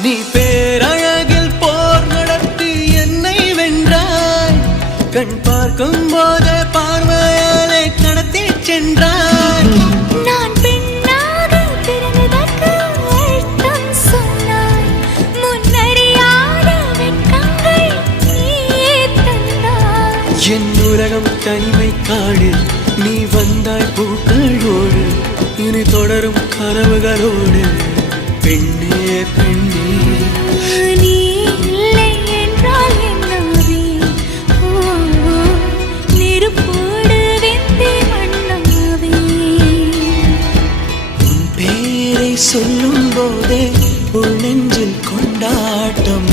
நீ பேரழகில் போர் நடத்தி என்னை வென்றாய். கண் பார்க்கும் போதே பார்வையாலே கடத்தி சென்றாய். நான் பெண்ணாக பிறந்ததற்கு அர்த்தம் சொன்னாய். முன்னறியாத வெட்கங்கள் நீயே தந்தாய். என் உலகம் தனிமை காடு, நீ வந்தாய் பூக்களோடு. இனி தொடரும் கனவுகளோடு. பெண்ணே பெண்ணே, நீ இல்லை என்றால் என்னாவே? நெருப்போடு வெந்தே மண்ணாவே. உன் பேரை சொல்லும் போதே உன் நெஞ்சில் கொண்டாட்டம்.